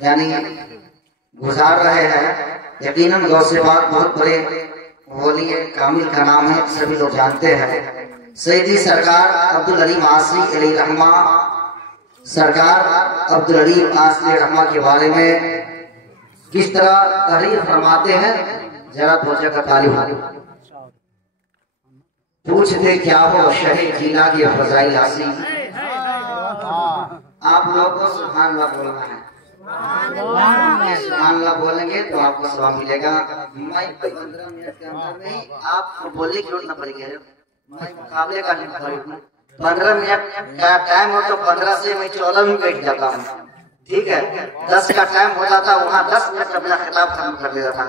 یعنی گزار رہے ہیں. یقیناً غوث پاک بہت بڑے ولی کامل کا نام ہے، سبھی لوگ جانتے ہیں. سیدی سرکار عبدالعلیم آصری علیہ رحمہ، سرکار عبدالعلیم آصری رحمہ کے بارے میں کس طرح تعریف فرماتے ہیں، ذرا توجہ کا طالب پوچھتے کیا ہو شہ جینا کی فضائل آسی. آپ لوگوں کو سبحان اللہ بولنا ہے. سبحان اللہ بولیں گے تو آپ کو ثواب ملے گا. میں 15 منٹ کے اندر میں آپ کو بولنے کی ضرورت نہ پڑے گی. میں مقابلے کا 15 منٹ کا ٹائم ہو تو 15 سے میں 14 منٹ بیٹھ جاتا ہوں. ٹھیک ہے، 10 کا ٹائم ہوتا تھا وہاں 10 منٹ اپنا خطاب ختم کر دیتا تھا.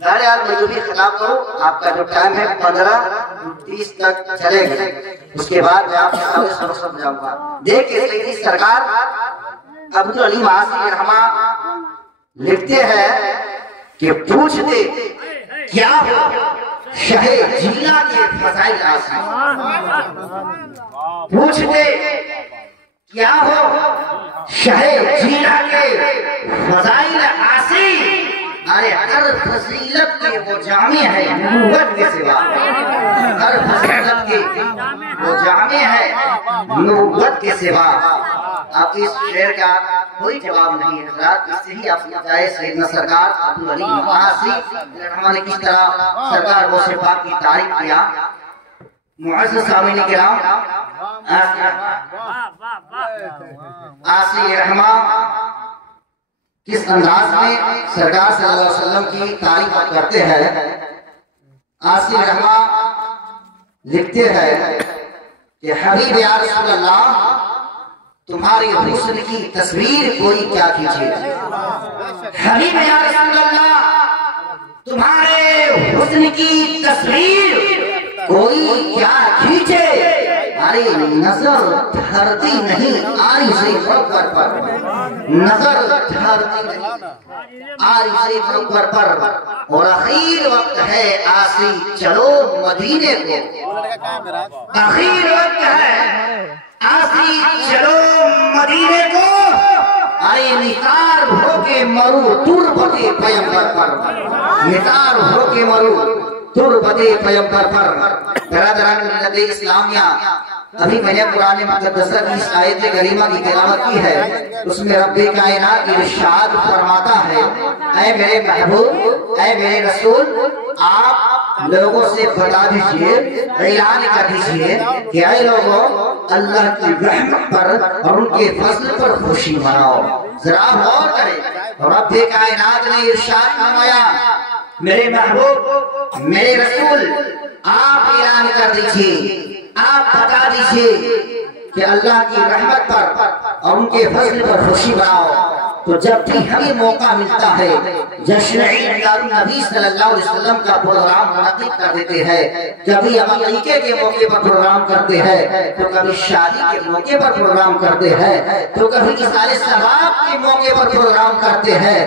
یار میں جو بھی خطاب کروں آپ کا جو ٹائم ہے 15:30 تک چلے گا. اس کے بعد میں آپ کے سامنے سب جاؤں گا. دیکھیں سیدی سرکار عبدالعلیم آصری رحمہ لکھتے ہیں کہ پوچھتے کیا ہو شہ جینا کے فضائل آسی. پوچھتے کیا ہو شہ جینا کے فضائل آسی. ارے ہر فضیلت کے وہ جامع ہے نبوت کے سوا. ہر فضیلت کے وہ جامع ہے نبوت کے سوا. آپ اس شعر کا کوئی جواب نہیں ہے حضرات. اس سے ہی آپ سمجھائے سیدنا سرکار عبدالعلیم آصری رحمہ نے کس طرح سرکار غوث پاک کی تعریف کیا. معزز سامعین کرام، آصری رحمہ کس انداز میں سرکار صلی اللہ علیہ وسلم کی تعریف کرتے ہیں. آصری رحمہ لکھتے ہیں کہ حبیب یا رسول اللہ تمہاری حسن کی تصویر کوئی کیا کھینچے. حبیب یا رسول اللہ تمہارے حسن کی تصویر کوئی کیا کھینچے. ارے نظر ٹھہرتی نہیں عارض منور پر. نظر ٹھہرتی نہیں عارض منور پر. اور اخیر وقت ہے آصری چلو مدینے کو. اخیر وقت ہے آصری چلو مدینے کو. ارے نثار ہو کے مرو تربت پیغمبر پر. نثار ہو کے مرو تربت پیغمبر پر. برادران ملت اسلامیہ، ابھی میں نے قرآن مقدسہ کی اس آیت کریمہ کی تلاوت کی ہے. اس میں رب کائنات ارشاد فرماتا ہے اے میرے محبوب، اے میرے رسول، آپ لوگوں سے بتا دیجئے، اعلان کر دیجئے کہ اے لوگوں اللہ کی رحمت پر اور ان کے فضل پر خوشی مناؤ. ذرا غور کریں. رب کائنات نے ارشاد فرمایا میرے محبوب، میرے رسول، آپ اعلان کر دیجئے، آپ بتا دیجئے کہ اللہ کی رحمت پر اور ان کے فضل پر خوشی مناؤ. تو جب بھی ہمیں موقع ملتا ہے جشن عید میلاد النبی صلی اللہ علیہ وسلم کا پروگرام منعقد کر دیتے ہیں. کبھی عقیقے کے موقع پر پروگرام کرتے ہیں، تو کبھی شادی کے موقع پر پروگرام کرتے ہیں، تو کبھی اصالہ ثواب کے موقع پر پروگرام کرتے ہیں.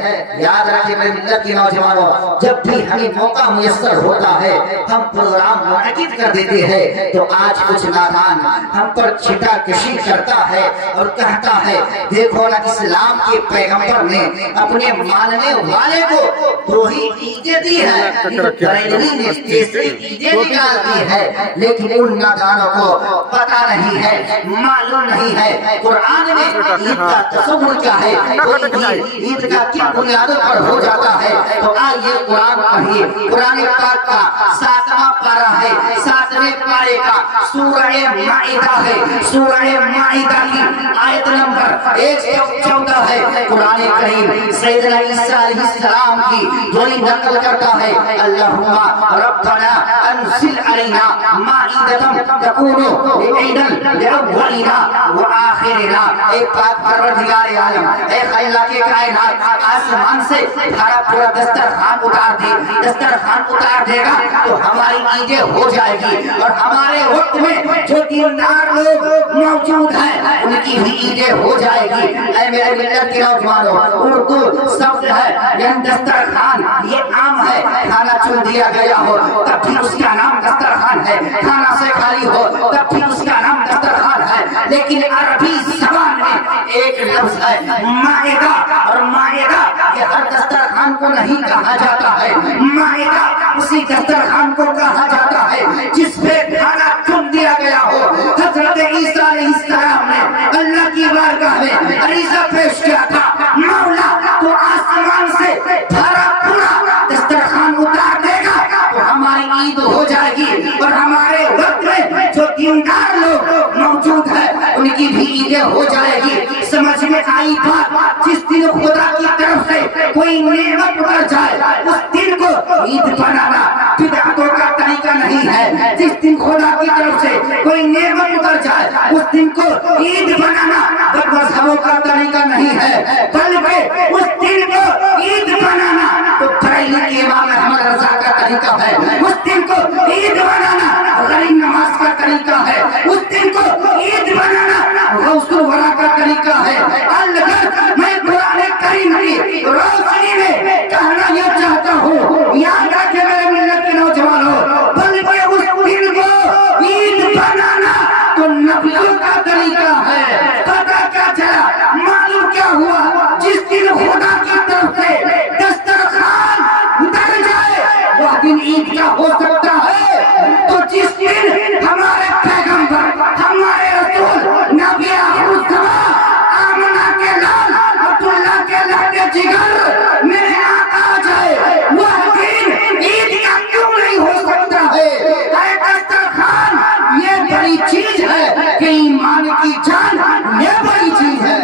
یاد رکھیں میرے ملت کے نوجوانوں، جب بھی ہمیں موقع میسر ہوتا ہے ہم پروگرام منعقد کر دیتے ہیں. تو آج کچھ نادان ہم پر چھٹا کشی کرتا ہے اور کہتا ہے دیکھو نا اسلام کے پیغمبر نے اپنے ماننے والے کو دو ہی عیدیں دی ہے، بریلوی نے تیسری عیدیں نکال دی ہے. لیکن ان نادانوں کو پتا نہیں ہے، معلوم نہیں ہے قرآن میں عید کا تصور کیا ہے، کوئی بھی عید کا کیا بنیادوں پر ہو جاتا ہے. تو آئیے قرآن پڑھیے. قرآن پاک کا 7واں پارہ ہے، 7ویں پارے کا سورہ مائدہ ہے. سورہ مائدہ کی آیت نمبر 114 ہے. قرآن کریم سیدنا عیسیٰ علیہ السلام کی وہی نقل کرتا ہے اللہم ربنا انزل علینا مائدۃ تکون عیدا لاولنا وآخرنا. اے پاک پروردگار عالم، اے خالق کائنات، آسمان سے ہمارا پورا دسترخوان اتار دے. دسترخوان اتار دے گا تو ہماری عیدیں ہو جائے گی، اور ہمارے وقت میں جو دیندار لوگ موجود ہیں ان کی بھی عیدیں ہو جائے گی. اے میرے ملت کے نوجوانوں، اردو شبد ہے یعنی دسترخوان، یہ عام ہے. کھانا چن دیا گیا ہو تب بھی اس کا نام دسترخوان ہے، کھانا سے خالی ہو تب بھی اس کا نام دسترخوان ہے. لیکن عربی زبان میں ایک لفظ ہے مائدہ، اور مائدہ یہ ہر دسترخوان کو نہیں کہا جاتا ہے، مائدہ اسی دسترخوان کو کہا جاتا ہے جس پہ کھانا چن دیا گیا ہو۔ حضرت عیسیٰ علیہ السلام نے اللہ کی بارگاہ میں عریضہ پیش کیا تھا، مولا تو آسمان سے بھرا پورا دسترخوان اتار دے گا تو ہماری عید ہو جائے گی، اور ہمارے وقت میں جو دیندار لوگ موجود ہیں ان کی بھی عیدیں ہو جائے گی۔ سمجھ میں آئی بات؟ جس دن خدا کی طرف سے کوئی نعمت اتر جائے اس دن کو عید بنانا بدعتوں کا طریقہ نہیں ہے۔ جس دن خدا کی طرف سے کوئی نعمت اتر جائے اس دن کو عید بنانا بد مذہبوں کا طریقہ نہیں ہے، بلکہ اس دن کو عید بنانا تو بریلی کے امام احمد رضا کا طریقہ ہے، اس دن کو عید بنانا غریب نماز کا طریقہ ہے، اس دن کو عید بنانا غوث الورا کا طریقہ ہے۔ البتہ میں قرآن کریم کی روشنی میں کہنا یہ چاہتا ہوں، یاد رکھے میرے ملت کے نوجوانوں، بلکہ اس دن کو عید بنانا تو نبیوں کا طریقہ ہے۔ پتہ کیا چلا، معلوم کیا ہوا؟ جس دن خدا کی طرف سے دسترخوان اتر جائے وہ دن عید کا ہو سکتا ہے، تو جس دن ہمارے پیغمبر ہمارے رسول نبی آمنہ کے لال عبداللہ کے لہتے جگر میرے آقا آ جائے، وہ دن عید کا کیوں نہیں ہو سکتا ہے؟ اے دسترخوان یہ بڑی چیز ہے کہ ایمان کی جان یہ بڑی چیز ہے،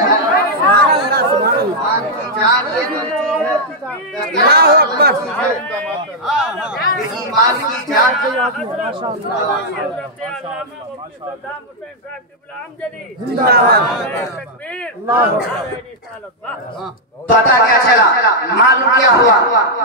ایمان کی جان یہ بڑی چیز ہے، ایمان کی جان پتہ کیا چلا، معلوم کیا ہوا؟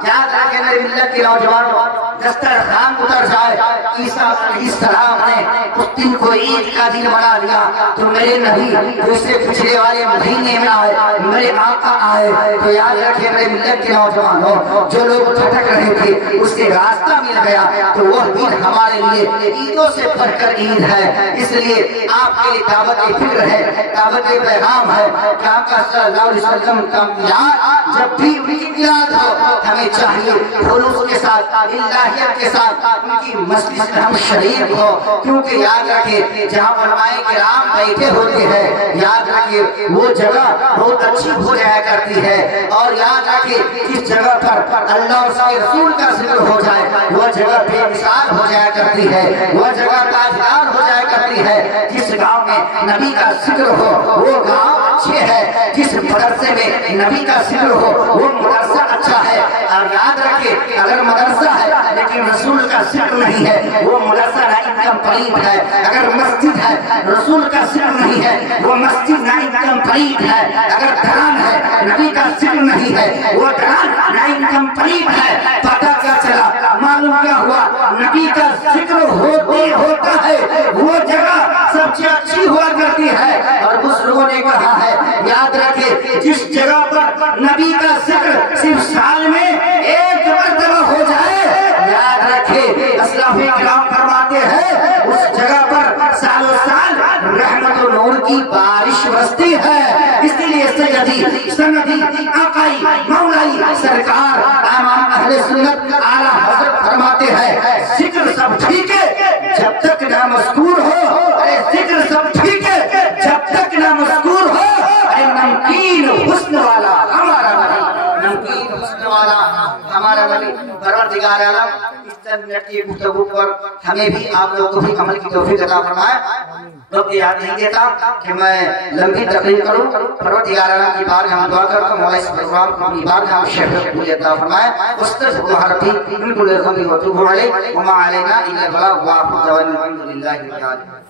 یاد رکھے میری ملت کے نوجوانوں، دسترخوان اتر جائے، عیسیٰ علیہ السلام نے اس دن کو عید کا دن بنا لیا، تو میرے نبی جو اس سے پچھلے والے مہینے میں آئے، میرے آقا آئے، تو یاد رکھے میرے ملت کے نوجوانوں، جو لوگ بھٹک رہے تھے اس سے راستہ مل گیا، تو وہ دن ہمارے لیے عیدوں سے بڑھ کر عید ہے۔ اس لیے آپ کے لیے دعوت فکر ہے، دعوت پیغام ہے کہ آقا صلی اللہ علیہ وسلم کا میلاد جب بھی ان کی میلاد ہو ہمیں چاہیے خلوص کے ساتھ، الہیت کے ساتھ ان کی مجلس میں ہم شریک ہو، کیونکہ یاد رکھے جہاں علماء کرام بیٹھے ہوتے ہیں، یاد رکھے وہ جگہ بہت اچھی ہو جایا کرتی ہے، اور یاد رکھے جس جگہ پر اللہ اور اس کے رسول کا ذکر ہو جائے وہ جگہ بے مثال ہو جایا کرتی ہے، وہ جگہ تاجدار ہو جایا کرتی ہے۔ جس گاؤں میں نبی کا ذکر ہو وہ گاؤں اچھے ہے، جس مدرسے میں نبی کا ذکر ہو وہ مدرسہ اچھا ہے، اور یاد رکھے اگر مدرسہ ہے لیکن رسول کا ذکر نہیں ہے وہ مدرسہ نا انکمپلیٹ ہے، اگر مسجد ہے رسول کا ذکر نہیں ہے وہ مسجد نا انکمپلیٹ ہے، اگر دلان ہے نبی کا ذکر نہیں ہے وہ دلان نا انکمپلیٹ ہے۔ پتہ کیا چلا، معلوم کیا ہوا؟ نبی کا ذکر ہوتا ہے وہ جگہ سب سے اچھی ہوا کرتی ہے، اور بزرگوں نے کہا ہے یاد رکھے جس جگہ پر نبی کا ذکر صرف سال میں ایک مرتبہ ہو جائے، یاد رکھے اسلاف کرام فرماتے ہیں اس جگہ پر سالوں سال رحمت و نور کی بارش برستی ہے۔ اس لیے سیدی سندی آقائی مولائی سرکار امام اہل سنت اعلیٰ حضرت فرماتے ہیں ذکر سب ٹھیک ہے جب تک نہ مذکور ہو، ارے ذکر سب ٹھیک ہے جب تک نہ مذکور ہو، ارے نمکین حسن والا ہمارا نبی، نمکین حسن والا ہمارا نبی۔ پروردگار عالم اس چند منٹ کی گفتگو پر ہمیں بھی آپ لوگوں کو بھی عمل کی توفیق عطا فرمائے۔ وقت یاد نہیں دیتا کہ میں لمبی تقریر کروں، پروردگار عالم کی بارگاہ میں دعا کرتا ہوں مولا اس پروگرام کو اپنی بارگاہ میں شفیع قبول عطا فرمائے۔ استغفر ربی من کل ذنب واتوب الیہ وما علینا الا البلاغ وآخر دعوانا الحمد للہ رب العالمین۔